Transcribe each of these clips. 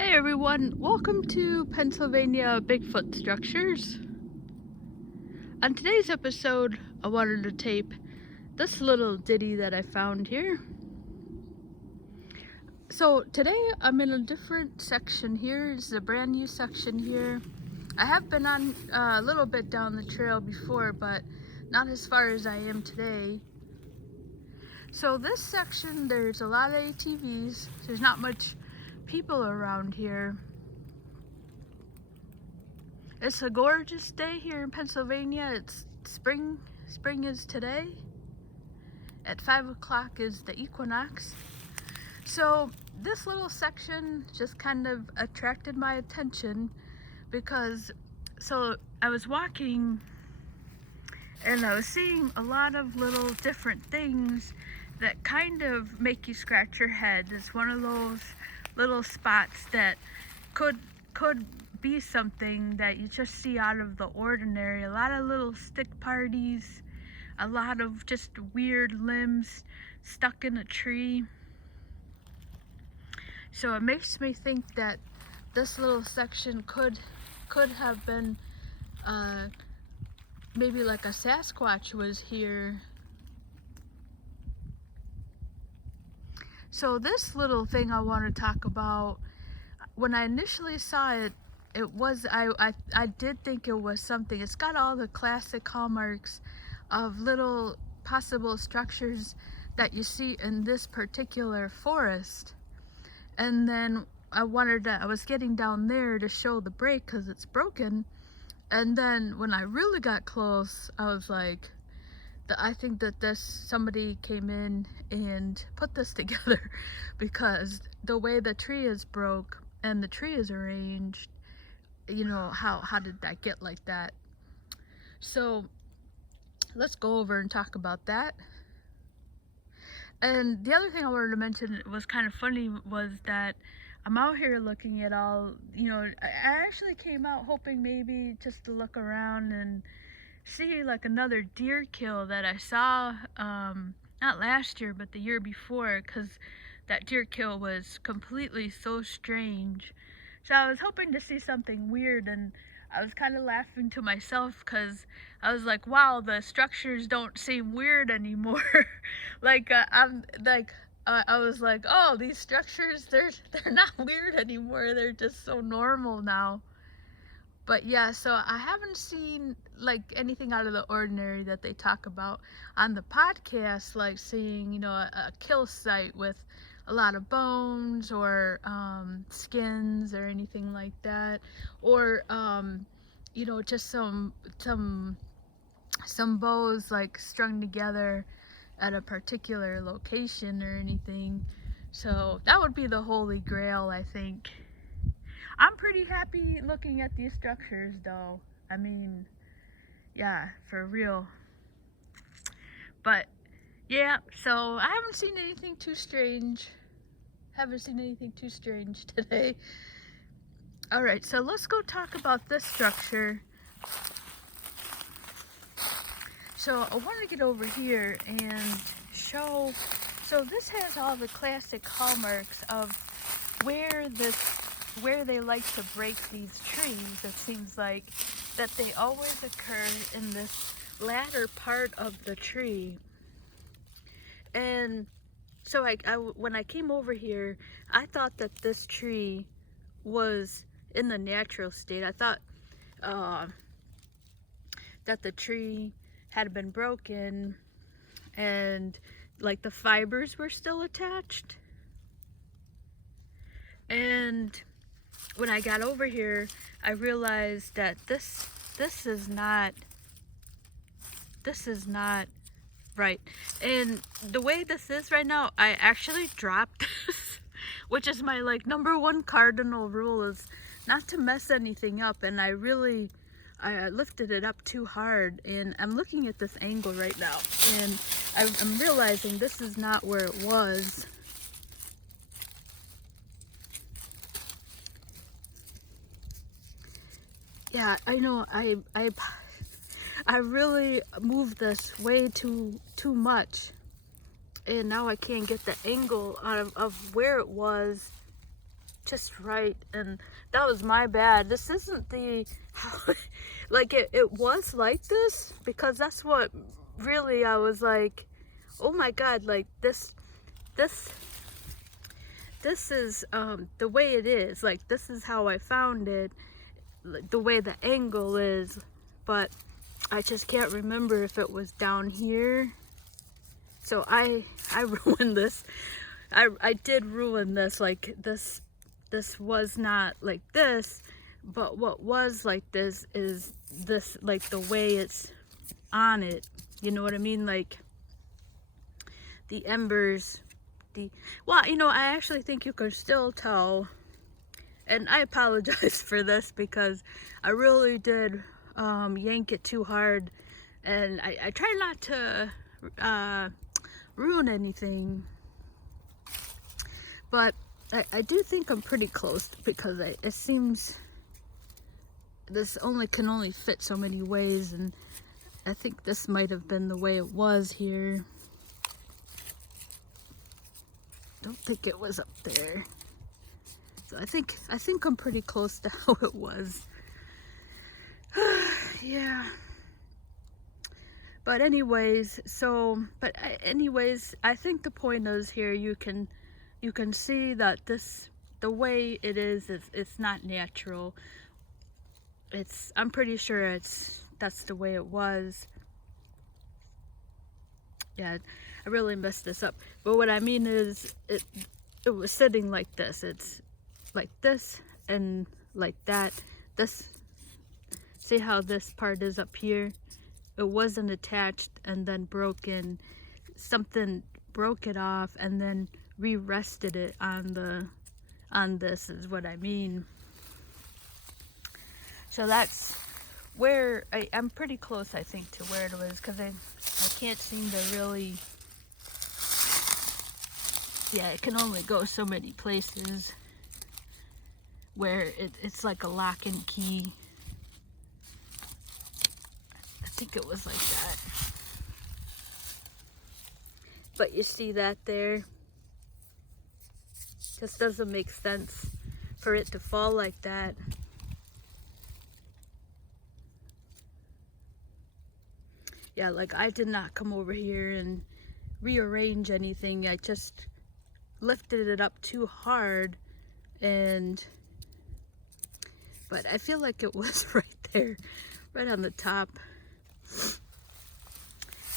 Hey everyone, welcome to Pennsylvania Bigfoot Structures. On today's episode, I wanted to tape this little ditty that I found here. So today I'm in a different section here. This is a brand new section here. I have been on a little bit down the trail before, but not as far as I am today. So this section, there's a lot of ATVs. There's not much people around here. It's a gorgeous day here in Pennsylvania. It's spring. Spring is today. At 5 o'clock is the equinox. So this little section just kind of attracted my attention because I was walking and I was seeing a lot of little different things that kind of make you scratch your head. It's one of those little spots that could be something that you just see out of the ordinary. A lot of little stick parties, a lot of just weird limbs stuck in a tree. So it makes me think that this little section could have been maybe like a Sasquatch was here. So this little thing I want to talk about, when I initially saw it, I did think it was something. It's got all the classic hallmarks of little possible structures that you see in this particular forest. And then I was getting down there to show the brake because it's broken. And then when I really got close, I was like, I think that somebody came in and put this together because the way the tree is broke and the tree is arranged, you know, how did that get like that? So let's go over and talk about that. And the other thing I wanted to mention was kind of funny was that I'm out here looking at all, you know, I actually came out hoping maybe just to look around and see like another deer kill that I saw not last year but the year before, because that deer kill was completely so strange. So I was hoping to see something weird, and I was kind of laughing to myself because I was like, wow, the structures don't seem weird anymore. I was like, oh, these structures, they're not weird anymore. They're just so normal now. But yeah, so I haven't seen like anything out of the ordinary that they talk about on the podcast, like seeing, you know, a kill site with a lot of bones or skins or anything like that, or you know, just some bows like strung together at a particular location or anything. So that would be the holy grail, I think. I'm pretty happy looking at these structures though. I mean, yeah, for real. But yeah, so I haven't seen anything too strange. Today. Alright, so let's go talk about this structure. So I want to get over here and show. So this has all the classic hallmarks of where they like to break these trees. It seems like that they always occur in this latter part of the tree. And so when I came over here, I thought that this tree was in the natural state. I thought that the tree had been broken and like the fibers were still attached. And when I got over here, I realized that this is not right. And the way this is right now, I actually dropped this, which is my like #1 cardinal rule, is not to mess anything up. And I lifted it up too hard, and I'm looking at this angle right now, and I'm realizing this is not where it was. Yeah, I know. I really moved this way too much, and now I can't get the angle out of where it was just right, and that was my bad. This isn't the like it was like this, because that's what really I was like, oh my god, like this is the way it is, like this is how I found it, like, the way the angle is, but I just can't remember if it was down here. So I ruined this. I did ruin this. Like this was not like this, but what was like this is this, like the way it's on it, you know what I mean, like the embers, well, you know, I actually think you can still tell, and I apologize for this because I really did yank it too hard, and I try not to ruin anything, but I do think I'm pretty close, because it seems this can only fit so many ways, and I think this might have been the way it was here. Don't think it was up there. So I think I'm pretty close to how it was. Yeah. But anyways, I think the point is here, you can see that the way it is, it's not natural. I'm pretty sure that's the way it was. Yeah, I really messed this up. But what I mean is, it was sitting like this. It's like this and like that. See how this part is up here? It wasn't attached and then broken. Something broke it off and then re-rested it on this, is what I mean. So that's where I'm pretty close, I think, to where it was, because I can't seem to really, yeah, it can only go so many places where it's like a lock and key. I think it was like that. But you see that there? Just doesn't make sense for it to fall like that. Yeah, like I did not come over here and rearrange anything. I just lifted it up too hard, but I feel like it was right there, right on the top.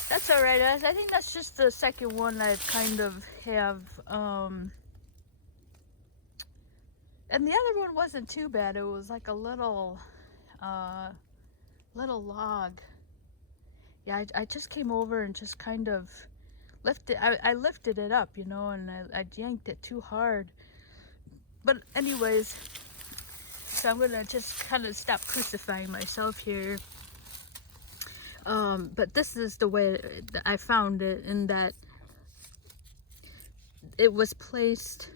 That's all right. I think that's just the second one I kind of have. And the other one wasn't too bad. It was like a little log. Yeah, I just came over and just kind of lifted. I lifted it up, you know, and I yanked it too hard. But anyways, so I'm gonna just kind of stop crucifying myself here. But this is the way that I found it, in that it was placed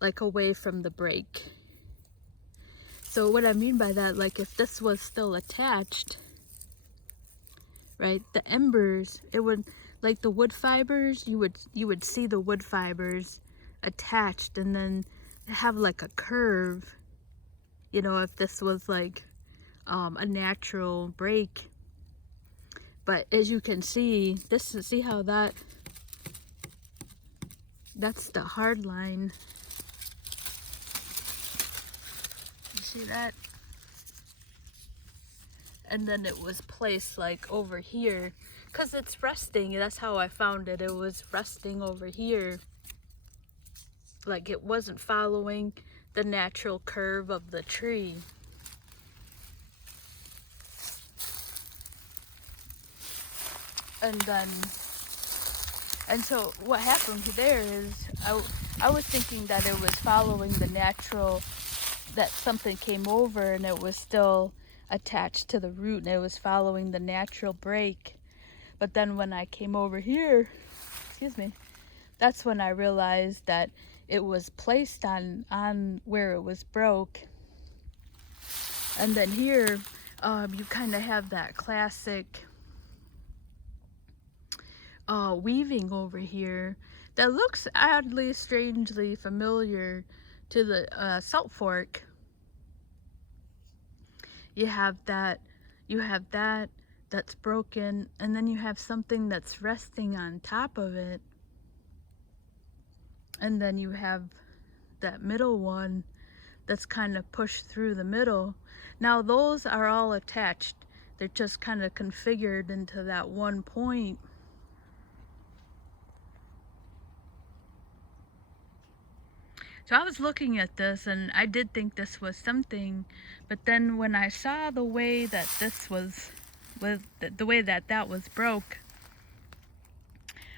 like away from the break. So what I mean by that, like if this was still attached, right, the embers, it would, like the wood fibers, you would see the wood fibers attached and then have like a curve, you know, if this was like a natural break. But as you can see, see how that's the hard line. You see that? And then it was placed like over here, because it's resting. That's how I found it. It was resting over here. Like it wasn't following the natural curve of the tree. And so what happened there is I was thinking that it was following the natural, that something came over and it was still attached to the root and it was following the natural break. But then when I came over here, excuse me, that's when I realized that it was placed on where it was broke. And then here, you kind of have that classic weaving over here that looks oddly, strangely familiar to the salt fork. You have that that's broken, and then you have something that's resting on top of it, and then you have that middle one that's kind of pushed through the middle. Now those are all attached. They're just kind of configured into that one point. So I was looking at this and I did think this was something, but then when I saw the way that this was, with the way that that was broke,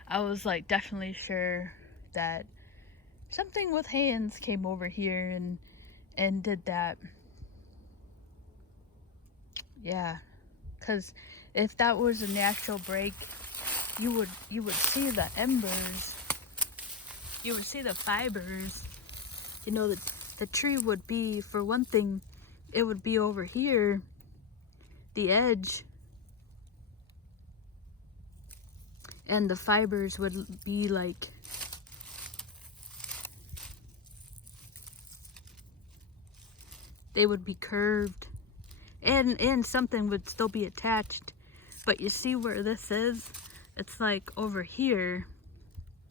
I was like definitely sure that something with hands came over here and did that. Yeah, because if that was a natural break, you would see the embers, you would see the fibers. You know, the tree would be, for one thing, it would be over here, the edge, and the fibers would be like, they would be curved, and something would still be attached. But you see where this is? It's like over here.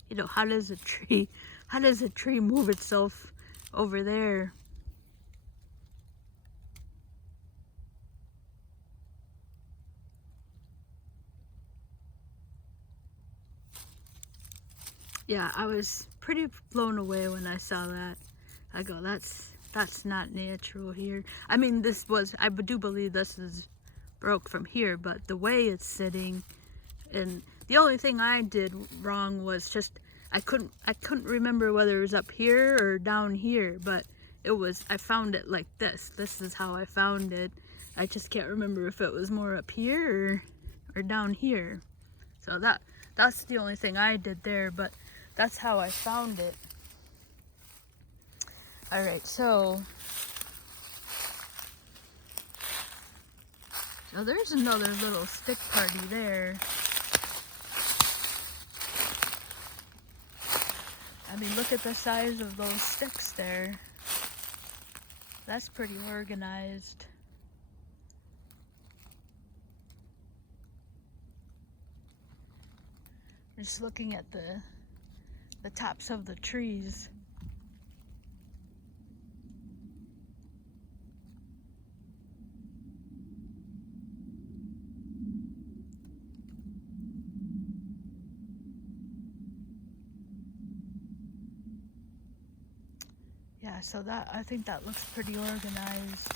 You know, how does a tree move itself over there? Yeah, I was pretty blown away when I saw that. I go, that's not natural here. I mean, I do believe this is broke from here, but the way it's sitting, and the only thing I did wrong was just I couldn't remember whether it was up here or down here, but I found it like this. This is how I found it. I just can't remember if it was more up here or down here. So that's the only thing I did there, but that's how I found it. All right, so there's another little stick party there. I mean, look at the size of those sticks there. That's pretty organized. Just looking at the tops of the trees. Yeah, so I think that looks pretty organized.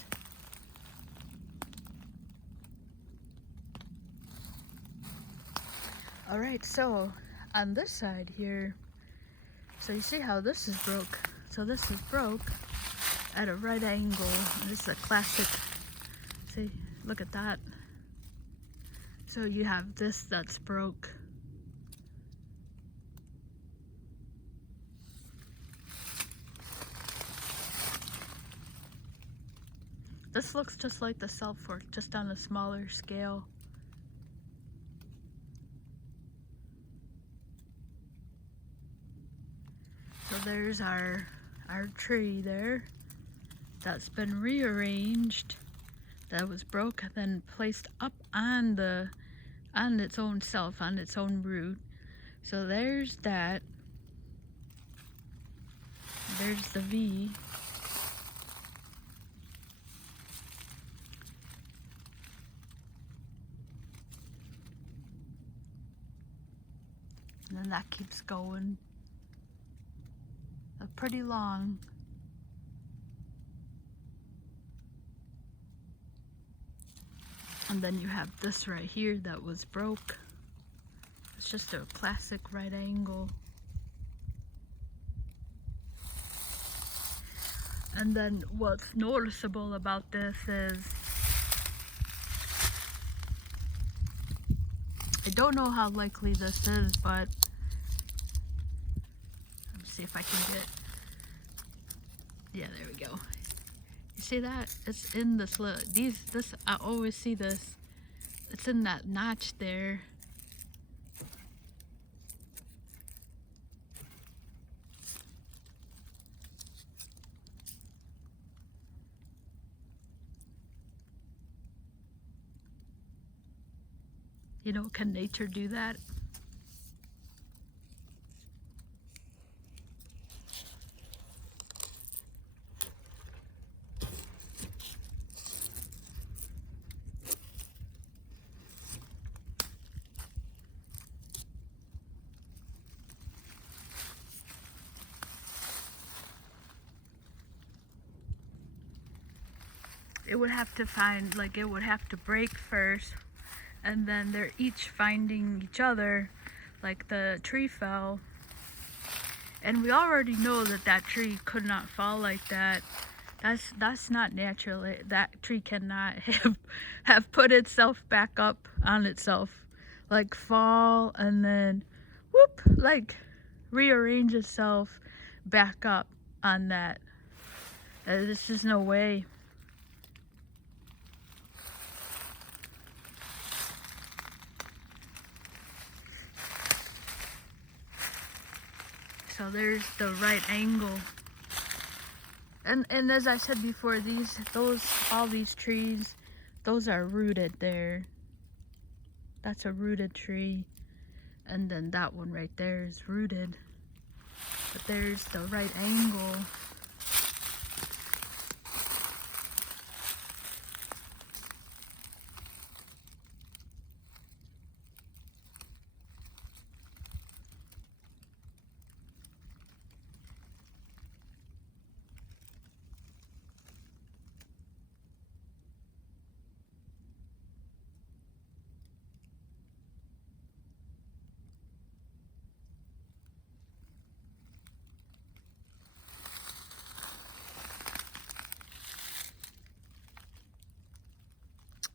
All right, so on this side here, so you see how this is broke. So this is broke at a right angle. This is a classic, see, look at that. So you have this that's broke. This looks just like the salt fork, just on a smaller scale. So there's our tree there that's been rearranged, that was broke and then placed up on its own self, on its own root. So there's that. There's the V. And then that keeps going. Pretty long. And then you have this right here that was broke. It's just a classic right angle. And then what's noticeable about this is, I don't know how likely this is, but let's see if I can get, yeah, there we go. You see that? It's in this little, I always see this. It's in that notch there. You know, can nature do that? It would have to find, like, it would have to break first, and then they're each finding each other, like the tree fell. And we already know that that tree could not fall like that. That's not natural. That tree cannot have put itself back up on itself, like fall and then whoop, like rearrange itself back up on that. There's just no way. So there's the right angle. And as I said before, all these trees, those are rooted there. That's a rooted tree. And then that one right there is rooted. But there's the right angle.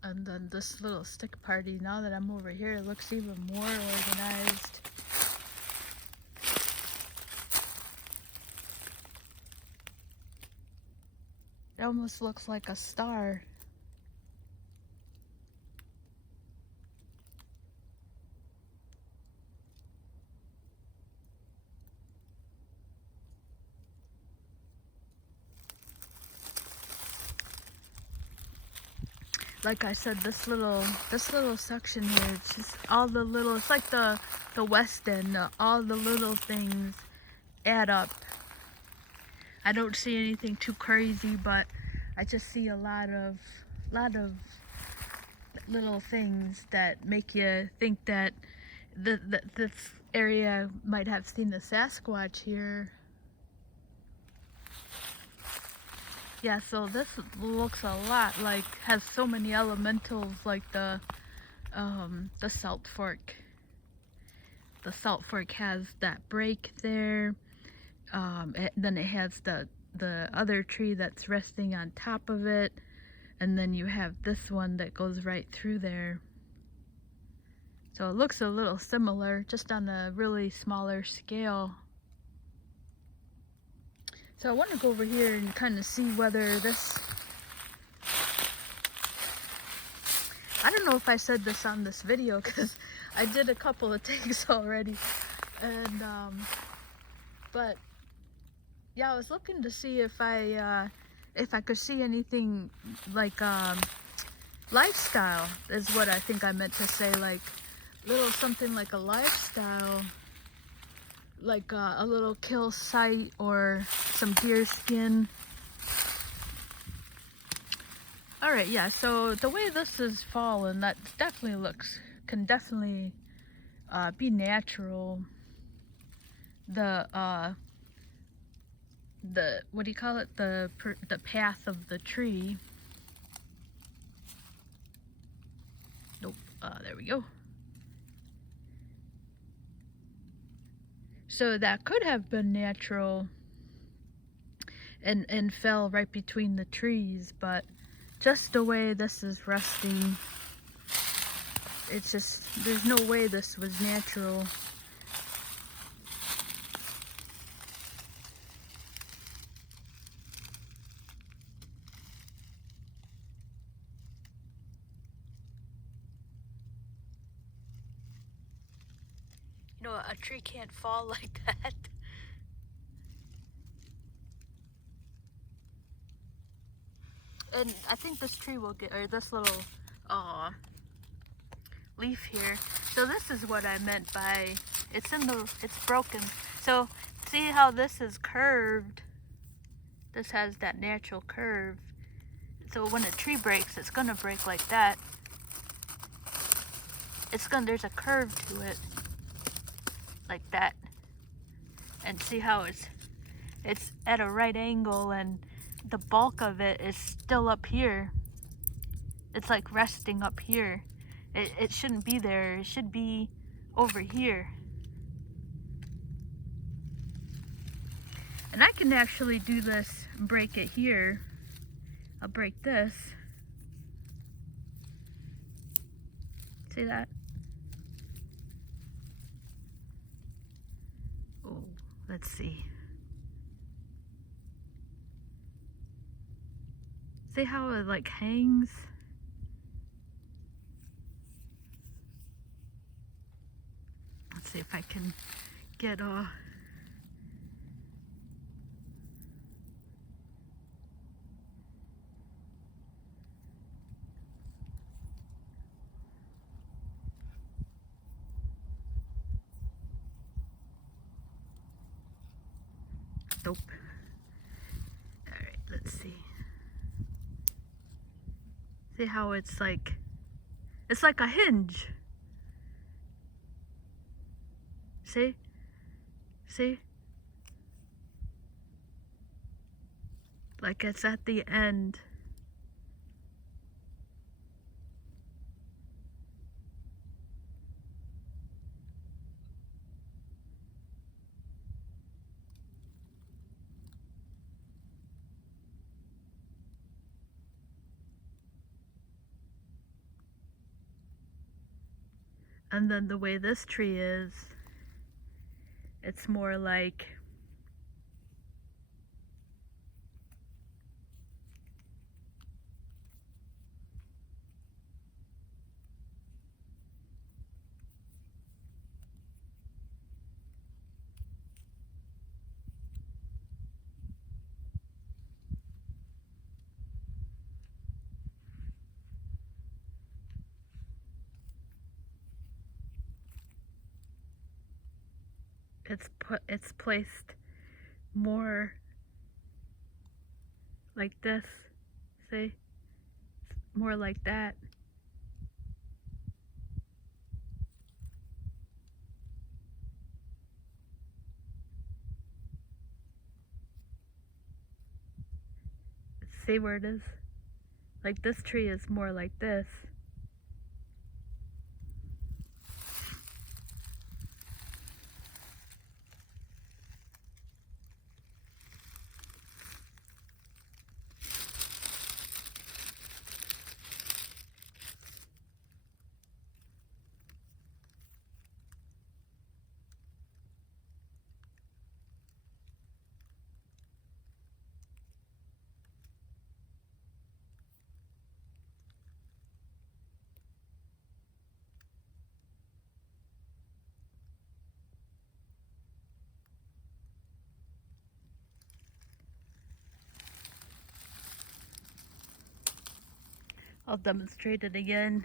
And then this little stick party, now that I'm over here, it looks even more organized. It almost looks like a star. Like I said, this little section here, it's just all the little, it's like the West End, all the little things add up. I don't see anything too crazy, but I just see a lot of little things that make you think that this area might have seen the Sasquatch here. Yeah, so this looks a lot like, has so many elementals, like the Salt Fork. The Salt Fork has that break there. Then it has the other tree that's resting on top of it, and then you have this one that goes right through there. So it looks a little similar, just on a really smaller scale. So I want to go over here and kind of see whether this, I don't know if I said this on this video because I did a couple of takes already, and but yeah, I was looking to see if I could see anything like lifestyle is what I think I meant to say, like little something like a lifestyle, like a little kill site or some deer skin. All right, yeah, so the way this is fallen, that definitely can definitely be natural. The what do you call it, the path of the tree. Nope, there we go. So that could have been natural and fell right between the trees, but just the way this is resting, it's just, there's no way this was natural. You know, a tree can't fall like that. And I think this tree will get, or this little leaf here. So this is what I meant by it's broken. So see how this is curved? This has that natural curve. So when a tree breaks, it's gonna break like that. There's a curve to it, like that. And see how it's at a right angle, and the bulk of it is still up here. It's like resting up here. It shouldn't be there. It should be over here. And I can actually do this and break it here. I'll break this. See that? Oh, let's see. See how it like hangs? Let's see if I can get nope. Alright, let's see. See how it's like a hinge. See? See? Like it's at the end. And then the way this tree is, it's more like it's placed more like this. See? More like that. See where it is? Like this tree is more like this. I'll demonstrate it again.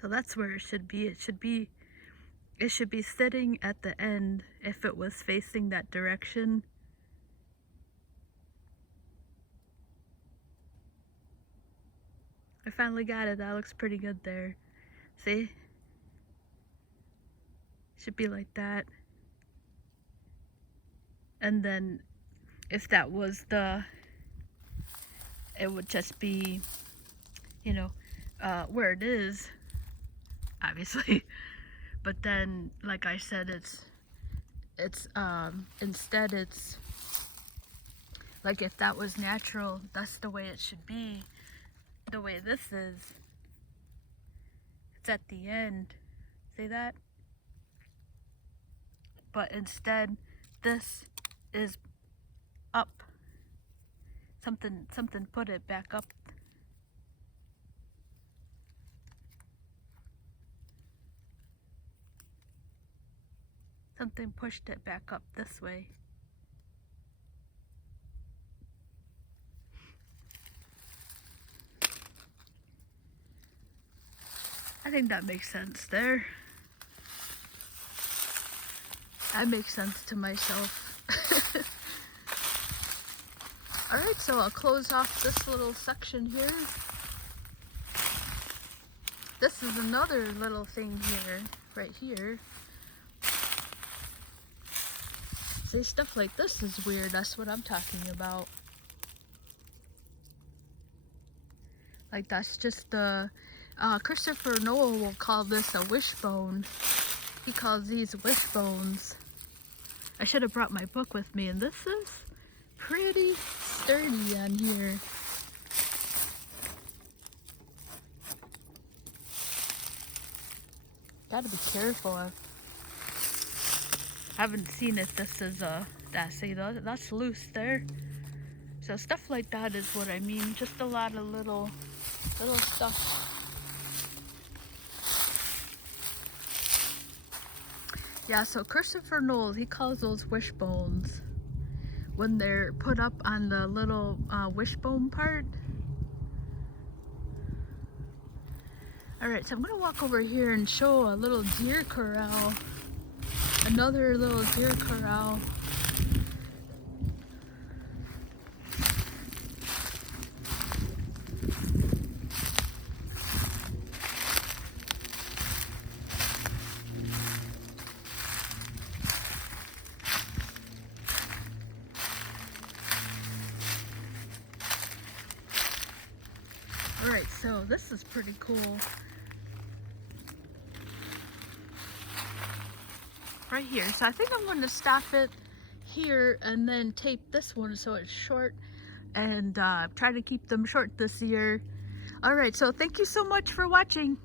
So that's where it should be. It should be sitting at the end if it was facing that direction. I finally got it. That looks pretty good there. See? Should be like that. And then if that was it would just be, you know, where it is, obviously. But then, like I said, instead it's like if that was natural, that's the way it should be. The way this is, it's at the end. See that? But instead, this is up. Something put it back up. Something pushed it back up this way. I think that makes sense there. That makes sense to myself. Alright, so I'll close off this little section here. This is another little thing here, right here. See, stuff like this is weird. That's what I'm talking about. Like, that's just the... Christopher Noel will call this a wishbone. He calls these wishbones. I should have brought my book with me, and this is pretty sturdy on here. Gotta be careful. I haven't seen it. This is that's loose there. So stuff like that is what I mean. Just a lot of little stuff. Yeah, so Christopher Noel, he calls those wishbones when they're put up on the little wishbone part. Alright, so I'm going to walk over here and show a little deer corral. Another little deer corral. Alright, so this is pretty cool. Right here. So I think I'm going to stop it here and then tape this one so it's short and try to keep them short this year. Alright, so thank you so much for watching.